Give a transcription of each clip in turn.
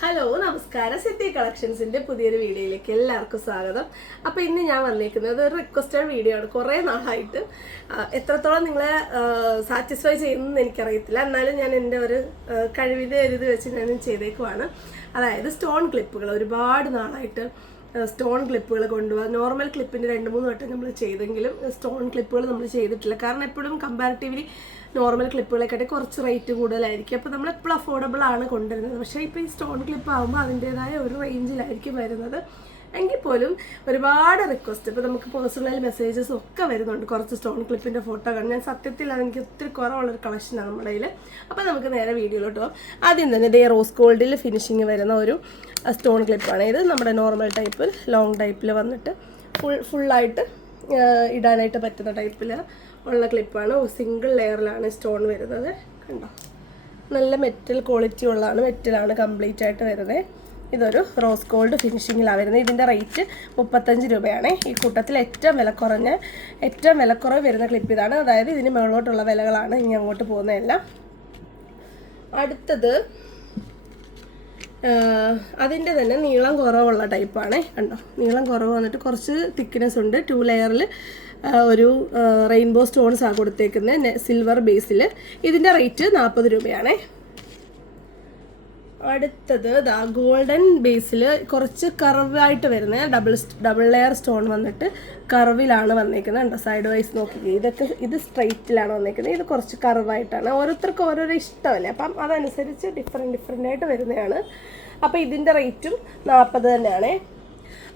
Hello നമസ്കാരം. City കളക്ഷൻസിന്റെ പുതിയൊരു വീഡിയോയിലേക്ക് എല്ലാവർക്കും സ്വാഗതം. അപ്പോൾ ഇന്ന് ഞാൻ വന്നിരിക്കുന്നത് ഒരു റിക്വസ്റ്റഡ് വീഡിയോ ആണ്. കുറേ നാളായിട്ട് എത്രത്തോളം നിങ്ങളെ സാറ്റിസ്ഫൈ ചെയ്യുന്നതെന്ന് എനിക്കറിയത്തില്ല. എന്നാലും ഞാൻ എന്റെ ഒരു കഴിവിന്റെ ഇത് വെച്ച് ഞാൻ ചെയ്തേക്കുവാണ്. അതായത് സ്റ്റോൺ ക്ലിപ്പുകൾ ഒരുപാട് നാളായിട്ട് സ്റ്റോൺ ക്ലിപ്പുകൾ കൊണ്ടുപോകാം നോർമൽ ക്ലിപ്പിന്റെ രണ്ട് മൂന്ന് വട്ടം നമ്മൾ ചെയ്തെങ്കിലും സ്റ്റോൺ ക്ലിപ്പുകൾ നമ്മൾ ചെയ്തിട്ടില്ല. കാരണം എപ്പോഴും കമ്പാരിറ്റീവ്ലി നോർമൽ ക്ലിപ്പുകളെക്കാട്ടി കുറച്ച് റേറ്റ് കൂടുതലായിരിക്കും. അപ്പോൾ നമ്മൾ എപ്പോഴും അഫോർഡബിൾ ആണ് കൊണ്ടുവരുന്നത്. പക്ഷേ ഇപ്പോൾ ഈ സ്റ്റോൺ ക്ലിപ്പ് ആകുമ്പോൾ അതിന്റേതായ ഒരു റേഞ്ചിലായിരിക്കും വരുന്നത്. എങ്കിൽ പോലും ഒരുപാട് റിക്വസ്റ്റ് ഇപ്പോൾ നമുക്ക് പേഴ്സണൽ മെസ്സേജസ് ഒക്കെ വരുന്നുണ്ട്. കുറച്ച് സ്റ്റോൺ ക്ലിപ്പിന്റെ ഫോട്ടോ കാണും ഞാൻ സത്യത്തിൽ അതെനിക്ക് ഒത്തിരി കുറവുള്ളൊരു കളക്ഷനാണ് നമ്മുടെ കയ്യിൽ അപ്പോൾ നമുക്ക് നേരെ വീഡിയോയിലോട്ട് പോകാം. ആദ്യം തന്നെ ഇതേ റോസ് ഗോൾഡിൽ ഫിനിഷിങ് വരുന്ന ഒരു സ്റ്റോൺ ക്ലിപ്പാണ് ഇത് നമ്മുടെ നോർമൽ ടൈപ്പിൽ ലോങ് ടൈപ്പിൽ വന്നിട്ട് ഫുൾ ഫുള്ളായിട്ട് ഇടാനായിട്ട് പറ്റുന്ന ടൈപ്പിൽ ഉള്ള ക്ലിപ്പാണ് സിംഗിൾ ലെയറിലാണ് സ്റ്റോൺ വരുന്നത്. കണ്ടോ? നല്ല മെറ്റൽ ക്വാളിറ്റി ഉള്ളതാണ്. മെറ്റലാണ് കംപ്ലീറ്റ് ആയിട്ട് വരുന്നത്. ഇതൊരു റോസ് ഗോൾഡ് ഫിനിഷിങ്ങിലാണ് വരുന്നത്. ഇതിന്റെ റേറ്റ് മുപ്പത്തഞ്ച് രൂപയാണ്. ഈ കൂട്ടത്തിൽ ഏറ്റവും വില കുറഞ്ഞ ഏറ്റവും വിലക്കുറവ് വരുന്ന ക്ലിപ്പ് ഇതാണ്. അതായത് ഇതിന് മുകളിലോട്ടുള്ള വിലകളാണ് ഇനി അങ്ങോട്ട് പോകുന്നതെല്ലാം. അടുത്തത് അതിന്റെ തന്നെ നീളം കുറവുള്ള ടൈപ്പാണ്. കണ്ടോ? നീളം കുറവ് വന്നിട്ട് കുറച്ച് തിക്നെസ് ഉണ്ട്. ടു ലെയറിൽ ഒരു റെയിൻബോ സ്റ്റോൺസ് ആ കൊടുത്തേക്കുന്നത് സിൽവർ ബേസിൽ ഇതിന്റെ റേറ്റ് നാൽപ്പത് രൂപയാണേ. അടുത്തത് ദാ ഗോൾഡൻ ബേസിൽ കുറച്ച് കർവായിട്ട് വരുന്ന ഡബിൾ ഡബിൾ ലെയർ സ്റ്റോൺ വന്നിട്ട് കർവിലാണ് വന്നേക്കുന്നത് കണ്ടോ? സൈഡ് വൈസ് നോക്കി ഇതൊക്കെ ഇത് സ്ട്രൈറ്റിലാണ് വന്നേക്കുന്നത്. ഇത് കുറച്ച് കർവായിട്ടാണ്. ഓരോരുത്തർക്കും ഓരോരോ ഇഷ്ടമല്ലേ? അപ്പം അതനുസരിച്ച് ഡിഫറെന്റ് ഡിഫറെന്റ് ആയിട്ട് വരുന്നതാണ്. അപ്പോൾ ഇതിന്റെ റേറ്റും നാൽപ്പത് തന്നെയാണ്.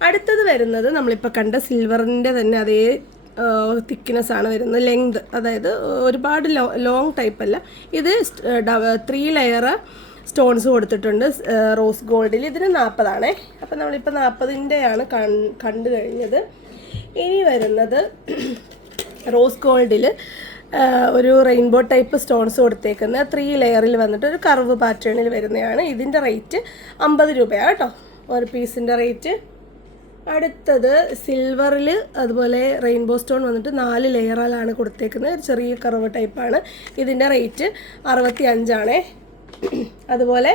അടുത്തത് വരുന്നത് നമ്മളിപ്പോൾ കണ്ട സിൽവറിന്റെ തന്നെ അതേ തിക്നെസ് ആണ് വരുന്നത്. ലെങ്ത് അതായത് ഒരുപാട് ലോ ലോങ് ടൈപ്പ് അല്ല. ഇത് ത്രീ ലെയർ സ്റ്റോൺസ് കൊടുത്തിട്ടുണ്ട്. റോസ് ഗോൾഡിൽ. ഇതിന് നാൽപ്പതാണേ അപ്പം നമ്മളിപ്പോൾ നാൽപ്പതിന്റെയാണ് കണ്ടു കഴിഞ്ഞത്. ഇനി വരുന്നത് റോസ് ഗോൾഡിൽ ഒരു റെയിൻബോ ടൈപ്പ് സ്റ്റോൺസ് കൊടുത്തേക്കുന്ന ത്രീ ലെയറിൽ വന്നിട്ട് ഒരു കർവ് പാറ്റേണിൽ വരുന്നതാണ്. ഇതിന്റെ റേറ്റ് അമ്പത് രൂപയാണ് കേട്ടോ. ഒരു പീസിന്റെ റേറ്റ്. അടുത്തത് സിൽവറിൽ അതുപോലെ റെയിൻബോ സ്റ്റോൺ വന്നിട്ട് നാല് ലെയറിലാണ് കൊടുത്തേക്കുന്നത്. ഒരു ചെറിയ കർവ് ടൈപ്പാണ്. ഇതിന്റെ റേറ്റ് അറുപത്തി അഞ്ചാണേ അതുപോലെ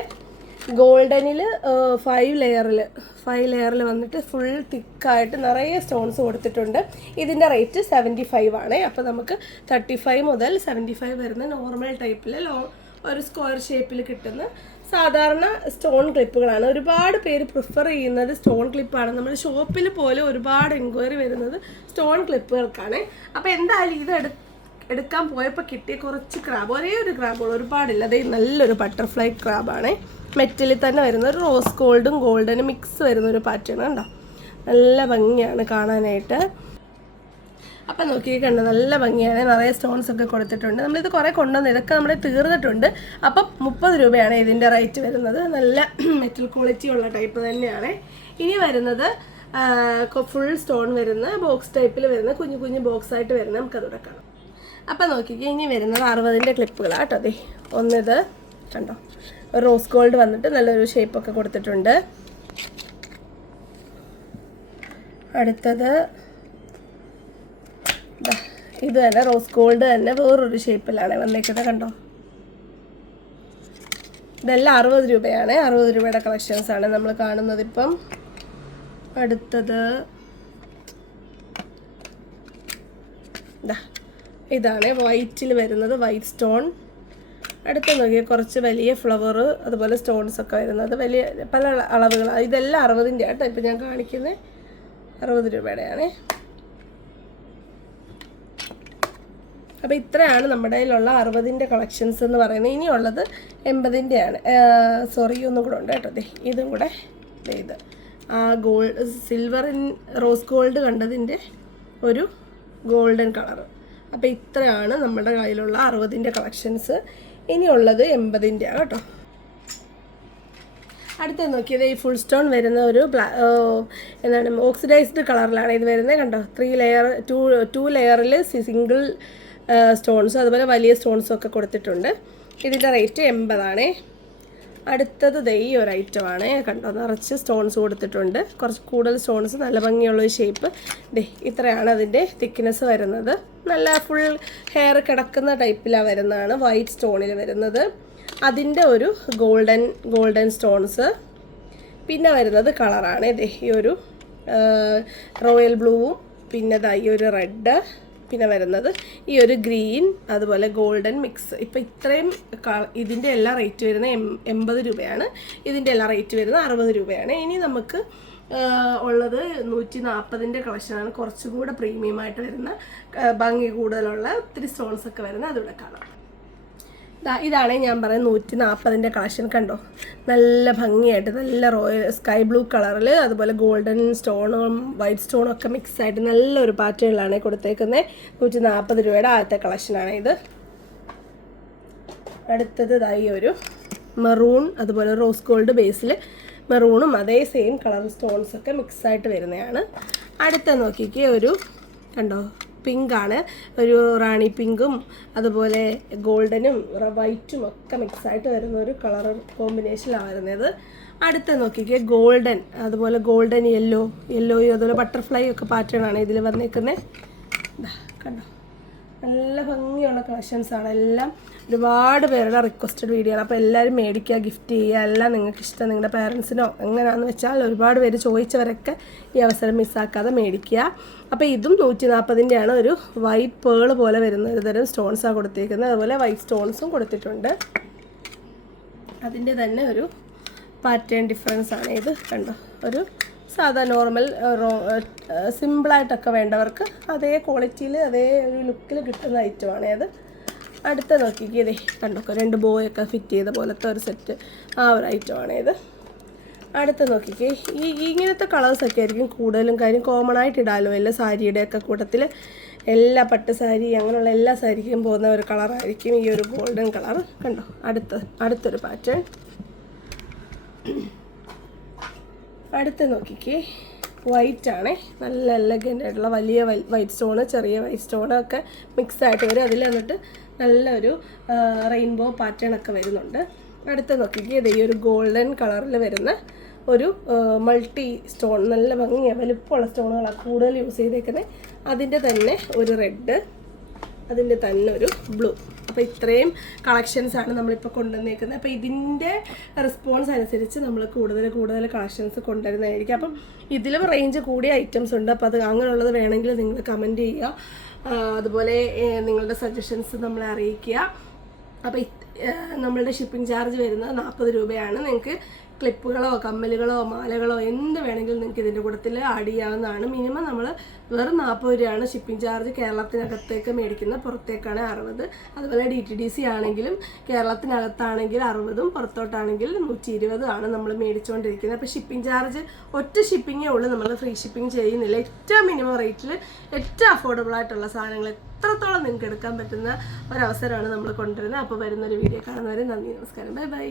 ഗോൾഡനിൽ ഫൈവ് ലെയറിൽ ഫൈവ് ലെയറിൽ വന്നിട്ട് ഫുൾ തിക്കായിട്ട് നിറയെ സ്റ്റോൺസ് കൊടുത്തിട്ടുണ്ട്. ഇതിന്റെ റേറ്റ് സെവന്റി ഫൈവ് ആണ്. അപ്പോൾ നമുക്ക് തേർട്ടി ഫൈവ് മുതൽ സെവന്റി ഫൈവ് വരുന്ന നോർമൽ ടൈപ്പിൽ ലോ ഒരു സ്ക്വയർ ഷേപ്പിൽ കിട്ടുന്ന സാധാരണ സ്റ്റോൺ ക്ലിപ്പുകളാണ് ഒരുപാട് പേര് പ്രിഫർ ചെയ്യുന്നത് സ്റ്റോൺ ക്ലിപ്പാണ് നമ്മുടെ ഷോപ്പിൽ പോലും ഒരുപാട് എൻക്വയറി വരുന്നത് സ്റ്റോൺ ക്ലിപ്പുകൾക്കാണ് അപ്പോൾ എന്തായാലും ഇത് എടു എടുക്കാൻ പോയപ്പോൾ കിട്ടിയ കുറച്ച് ക്രാബ് ഒരേ ഒരു ക്രാബുള്ളൂ ഒരുപാടില്ല. അതേ നല്ലൊരു ബട്ടർഫ്ലൈ ക്രാബാണ് മെറ്റലിൽ തന്നെ വരുന്ന ഒരു റോസ് ഗോൾഡും ഗോൾഡനും മിക്സ് വരുന്ന ഒരു പാറ്റേൺ ഉണ്ടോ നല്ല ഭംഗിയാണ് കാണാനായിട്ട്. അപ്പം നോക്കി കണ്ടോ നല്ല ഭംഗിയാണ്. നിറയെ സ്റ്റോൺസ് ഒക്കെ കൊടുത്തിട്ടുണ്ട്. നമ്മളിത് കുറേ കൊണ്ടുവന്ന് ഇതൊക്കെ നമ്മൾ തീർന്നിട്ടുണ്ട്. അപ്പം മുപ്പത് രൂപയാണ് ഇതിന്റെ റേറ്റ് വരുന്നത്. നല്ല മെറ്റൽ ക്വാളിറ്റി ഉള്ള ടൈപ്പ് തന്നെയാണ്. ഇനി വരുന്നത് ഫുൾ സ്റ്റോൺ വരുന്ന ബോക്സ് ടൈപ്പിൽ വരുന്ന കുഞ്ഞു കുഞ്ഞു ബോക്സ് ആയിട്ട് വരുന്ന നമുക്കതൂടെ കാണാം. അപ്പം നോക്കിക്കേ ഇനി വരുന്നത് അറുപതിന്റെ ക്ലിപ്പുകളാണ് കേട്ടോ. അതെ ഒന്നിത് കണ്ടോ? റോസ് ഗോൾഡ് വന്നിട്ട് നല്ലൊരു ഷേപ്പൊക്കെ കൊടുത്തിട്ടുണ്ട്. അടുത്തത് ഇത് തന്നെ റോസ് ഗോൾഡ് തന്നെ വേറൊരു ഷേപ്പിലാണ് വന്നേക്കുന്നത് കണ്ടോ? ഇതെല്ലാം അറുപത് രൂപയാണ്. അറുപത് രൂപയുടെ കളക്ഷൻസ് ആണ് നമ്മൾ കാണുന്നത് ഇപ്പം. അടുത്തത് ഇതാണ് വൈറ്റിൽ വരുന്നത് വൈറ്റ് സ്റ്റോൺ അടുത്ത് നോക്കിയാൽ കുറച്ച് വലിയ ഫ്ലവർ അതുപോലെ സ്റ്റോൺസ് ഒക്കെ വരുന്നത്. വലിയ പല അളവുകൾ ഇതെല്ലാം അറുപതിന്റെ ആട്ടോ. ഇപ്പം ഞാൻ കാണിക്കുന്നത് അറുപത് രൂപയുടെയാണ്. അപ്പോൾ ഇത്രയാണ് നമ്മുടെ കയ്യിലുള്ള അറുപതിന്റെ കളക്ഷൻസ് എന്ന് പറയുന്നത്. ഇനിയുള്ളത് എൺപതിന്റെയാണ്. സോറി ഒന്നും കൂടെ ഉണ്ട് കേട്ടോ. ഇതും കൂടെ ഇത്. ആ ഗോൾഡ് സിൽവറിൻ റോസ് ഗോൾഡ് കണ്ടതിന്റെ ഒരു ഗോൾഡൻ കളർ അപ്പോൾ ഇത്രയാണ് നമ്മുടെ കയ്യിലുള്ള അറുപതിന്റെ കളക്ഷൻസ് ഇനിയുള്ളത് എൺപതിന്റെ കേട്ടോ. അടുത്ത നോക്കിയത് ഈ ഫുൾ സ്റ്റോൺ വരുന്ന ഒരു എന്താണ് ഓക്സിഡൈസ്ഡ് കളറിലാണ് ഇത് വരുന്നത് കണ്ടോ? ത്രീ ലെയർ ടു ടു ലെയറിൽ സിംഗിൾ സ്റ്റോൺസും അതുപോലെ വലിയ സ്റ്റോൺസും ഒക്കെ കൊടുത്തിട്ടുണ്ട്. ഇതിന്റെ റേറ്റ് എൺപതാണേ. അടുത്തത് ദേ ഈ ഒരു ഐറ്റമാണ് കണ്ടോ? നിറച്ച് സ്റ്റോൺസ് കൊടുത്തിട്ടുണ്ട്. കുറച്ച് കൂടുതൽ സ്റ്റോൺസ് നല്ല ഭംഗിയുള്ള ഒരു ഷേപ്പ് ദേ ഇത്രയാണ് അതിന്റെ തിക്നെസ് വരുന്നത്. നല്ല ഫുൾ ഹെയർ കിടക്കുന്ന ടൈപ്പിലാണ് വരുന്നതാണ്. വൈറ്റ് സ്റ്റോണിൽ വരുന്നത്. അതിന്റെ ഒരു ഗോൾഡൻ ഗോൾഡൻ സ്റ്റോൺസ് പിന്നെ വരുന്നത് കളറാണ് ദേ ഈ ഒരു റോയൽ ബ്ലൂവും പിന്നെ ദൈ ഒരു റെഡ് പിന്നെ വരുന്നത് ഈ ഒരു ഗ്രീൻ അതുപോലെ ഗോൾഡൻ മിക്സ്. ഇപ്പം ഇത്രയും ഇതിന്റെ എല്ലാ റേറ്റ് വരുന്നത് എം എൺപത് രൂപയാണ്. ഇതിന്റെ എല്ലാ റേറ്റ് വരുന്നത് അറുപത് രൂപയാണ്. ഇനി നമുക്ക് ഉള്ളത് നൂറ്റി നാൽപ്പതിന്റെ കളക്ഷനാണ്. കുറച്ചും കൂടെ പ്രീമിയമായിട്ട് വരുന്ന ഭംഗി കൂടുതലുള്ള ഒത്തിരി സ്റ്റോൺസ് ഒക്കെ വരുന്ന അതിവിടെ കാണാം. ഇതാണ് ഞാൻ പറയുന്നത് നൂറ്റി നാൽപ്പതിന്റെ കളക്ഷൻ കണ്ടോ? നല്ല ഭംഗിയായിട്ട് നല്ല റോയൽ സ്കൈ ബ്ലൂ കളറിൽ അതുപോലെ ഗോൾഡൻ സ്റ്റോണും വൈറ്റ് സ്റ്റോണും ഒക്കെ മിക്സ് ആയിട്ട് നല്ലൊരു പാറ്റേണിലാണ് കൊടുത്തേക്കുന്നത് നൂറ്റി നാൽപ്പത് രൂപയുടെ ആദ്യത്തെ കളക്ഷനാണ് ഇത്. അടുത്തത് ഇതായി ഒരു മെറൂൺ അതുപോലെ റോസ് ഗോൾഡ് ബേസിൽ മെറൂണും അതേ സെയിം കളർ സ്റ്റോൺസൊക്കെ മിക്സായിട്ട് വരുന്നതാണ്. അടുത്ത നോക്കിക്ക് ഒരു കണ്ടോ? പിങ്ക് ആണ് ഒരു റാണി പിങ്കും അതുപോലെ ഗോൾഡനും വൈറ്റും ഒക്കെ മിക്സ് ആയിട്ട് വരുന്ന ഒരു കളർ കോമ്പിനേഷനിലാണ് വരുന്നത്. അടുത്ത നോക്കിക്കേ ഗോൾഡൻ അതുപോലെ ഗോൾഡൻ യെല്ലോ യെല്ലോയും അതുപോലെ ബട്ടർഫ്ലൈ ഒക്കെ പാറ്റേൺ ആണ് ഇതിൽ വന്നേക്കുന്നത് കണ്ടോ? നല്ല ഭംഗിയുള്ള കളക്ഷൻസ് ആണ്. എല്ലാം ഒരുപാട് പേരുടെ റിക്വസ്റ്റഡ് വീഡിയോ ആണ് അപ്പോൾ എല്ലാവരും മേടിക്കുക ഗിഫ്റ്റ് ചെയ്യുക എല്ലാം നിങ്ങൾക്ക് ഇഷ്ടം. നിങ്ങളുടെ പേരൻസിനോ എങ്ങനെയാണെന്ന് വെച്ചാൽ ഒരുപാട് പേര് ചോദിച്ചവരൊക്കെ ഈ അവസരം മിസ്സാക്കാതെ മേടിക്കുക. അപ്പോൾ ഇതും നൂറ്റി നാൽപ്പതിന്റെയാണ് ഒരു വൈറ്റ് പേൾ പോലെ വരുന്ന ഒരു തരം സ്റ്റോൺസാണ് കൊടുത്തിരിക്കുന്നത് അതുപോലെ വൈറ്റ് സ്റ്റോൺസും കൊടുത്തിട്ടുണ്ട്. അതിന്റെ തന്നെ ഒരു പാറ്റേൺ ഡിഫറൻസ് ആണ്. ഇത് കണ്ടോ? ഒരു സാധാ നോർമൽ സിമ്പിളായിട്ടൊക്കെ വേണ്ടവർക്ക് അതേ ക്വാളിറ്റിയിൽ അതേ ഒരു ലുക്കിൽ കിട്ടുന്ന ഐറ്റമാണ് അത് അടുത്ത നോക്കിക്കേ ഇതേ കണ്ടോ രണ്ട് ബോയൊക്കെ ഫിറ്റ് ചെയ്ത പോലത്തെ ഒരു സെറ്റ് ആ ഒരു ഐറ്റമാണ് ഇത് അടുത്ത നോക്കിക്കേ ഈ ഇങ്ങനത്തെ കളേഴ്സൊക്കെ ആയിരിക്കും കൂടുതലും കാര്യം കോമൺ ആയിട്ട് ഇടാലോ. എല്ലാ സാരിയുടെ ഒക്കെ കൂട്ടത്തിൽ എല്ലാ പട്ട് സാരി അങ്ങനെയുള്ള എല്ലാ സാരിക്കും പോകുന്ന ഒരു കളറായിരിക്കും ഈ ഒരു ഗോൾഡൻ കളർ കണ്ടോ അടുത്ത അടുത്തൊരു പാറ്റേൺ അടുത്ത നോക്കിക്കേ. വൈറ്റ് ആണ്. നല്ല എലഗന്റ് ആയിട്ടുള്ള വലിയ വൈറ്റ് സ്റ്റോണ് ചെറിയ വൈറ്റ് സ്റ്റോൺ ഒക്കെ മിക്സ് ആയിട്ട് വരും. അതിൽ വന്നിട്ട് നല്ലൊരു റെയിൻബോ പാറ്റേൺ ഒക്കെ വരുന്നുണ്ട്. അടുത്ത് നോക്കിക്കേ. ഇത് ഈ ഒരു ഗോൾഡൻ കളറിൽ വരുന്ന ഒരു മൾട്ടി സ്റ്റോൺ നല്ല ഭംഗിയാണ് വലുപ്പമുള്ള സ്റ്റോണുകളാണ് കൂടുതൽ യൂസ് ചെയ്തേക്കുന്നത് അതിന്റെ തന്നെ ഒരു റെഡ് അതിന്റെ തന്നെ ഒരു ബ്ലൂ അപ്പോൾ ഇത്രയും കളക്ഷൻസ് ആണ് നമ്മളിപ്പോൾ കൊണ്ടുവന്നേക്കുന്നത്. അപ്പോൾ ഇതിന്റെ റെസ്പോൺസ് അനുസരിച്ച് നമ്മൾ കൂടുതൽ കൂടുതൽ കളക്ഷൻസ് കൊണ്ടുവരുന്നതായിരിക്കും. അപ്പം ഇതിലും റേഞ്ച് കൂടിയ ഐറ്റംസ് ഉണ്ട്. അപ്പോൾ അത് അങ്ങനെയുള്ളത് വേണമെങ്കിൽ നിങ്ങൾ കമന്റ് ചെയ്യുക. അതുപോലെ നിങ്ങളുടെ സജഷൻസ് നമ്മളെ അറിയിക്കുക. അപ്പോൾ നമ്മളുടെ ഷിപ്പിംഗ് ചാർജ് വരുന്നത് നാൽപ്പത് രൂപയാണ്. നിങ്ങൾക്ക് ക്ലിപ്പുകളോ കമ്മലുകളോ മാലകളോ എന്ത് വേണമെങ്കിലും നിങ്ങൾക്ക് ഇതിന്റെ കൂട്ടത്തിൽ ആഡ് ചെയ്യാവുന്നതാണ്. മിനിമം നമ്മൾ വെറും നാൽപ്പത് രൂപയാണ് ഷിപ്പിംഗ് ചാർജ് കേരളത്തിനകത്തേക്ക് മേടിക്കുന്ന പുറത്തേക്കാണ് അറുപത്. അതുപോലെ ഡി ടി ഡി സി ആണെങ്കിലും കേരളത്തിനകത്താണെങ്കിൽ അറുപതും പുറത്തോട്ടാണെങ്കിൽ നൂറ്റി ഇരുപതും ആണ് നമ്മൾ മേടിച്ചുകൊണ്ടിരിക്കുന്നത് അപ്പോൾ ഷിപ്പിംഗ് ചാർജ് ഒറ്റ ഷിപ്പിങ്ങേ ഉള്ളൂ. നമ്മൾ ഫ്രീ ഷിപ്പിംഗ് ചെയ്യുന്നില്ല. ഏറ്റവും മിനിമം റേറ്റിൽ ഏറ്റവും അഫോർഡബിൾ ആയിട്ടുള്ള സാധനങ്ങൾ എത്രത്തോളം നിങ്ങൾക്ക് എടുക്കാൻ പറ്റുന്ന ഒരവസരമാണ് നമ്മൾ കൊണ്ടുവരുന്നത്. അപ്പോൾ വരുന്നൊരു വീഡിയോ കാണുന്നവരെ നന്ദി നമസ്കാരം. Bye bye.